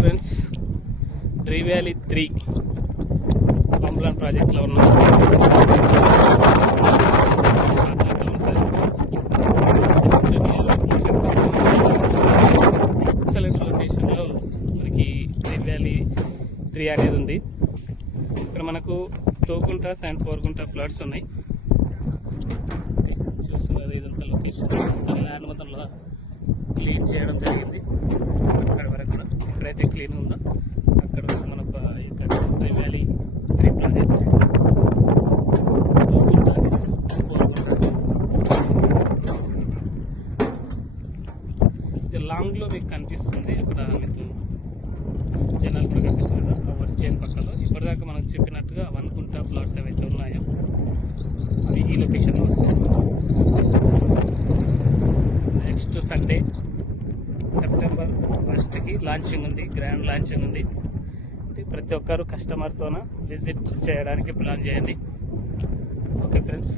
Friends, డ్రీ valley 3 ఫార్మ్లాన్ ప్రాజెక్ట్లో ఉన్నాం. Excellent లొకేషన్లో మనకి డ్రీ వ్యాలీ 3 అనేది ఉంది. ఇక్కడ మనకు 2 గుంటాస్ అండ్ 4 గుంటా ప్లాట్స్ ఉన్నాయి. చూస్తున్నారు ఇదంతా లొకేషన్. ల్యాండ్ మొత్తంలో క్లీన్ చేయడం జరిగింది. అక్కడ వరకు కూడా ఎక్కడైతే క్లీన్ ఉందో అక్కడ మనకు ఇక్కడ డ్రీ వ్యాలీ 3 ప్రాజెక్ట్ 2 గుంటాస్ 4 గుంటాస్. లాంగ్లో మీకు కనిపిస్తుంది, అక్కడ మీకు జనాలు కూడా కనిపిస్తుంది కదా అవర్ చైన్ పక్కలో. ఇప్పటిదాకా మనకు చెప్పినట్టుగా 1 గుంటా ప్లాట్స్ ఏవైతే ఉన్నాయో అవి ఈ లొకేషన్లో వస్తాయి. నెక్స్ట్ సండే సెప్టెంబర్ 1కి లాంచింగ్ ఉంది, గ్రాండ్ లాంచింగ్ ఉంది. ప్రతి ఒక్కరు కస్టమర్తోన విజిట్ చేయడానికి ప్లాన్ చేయండి. Okay friends.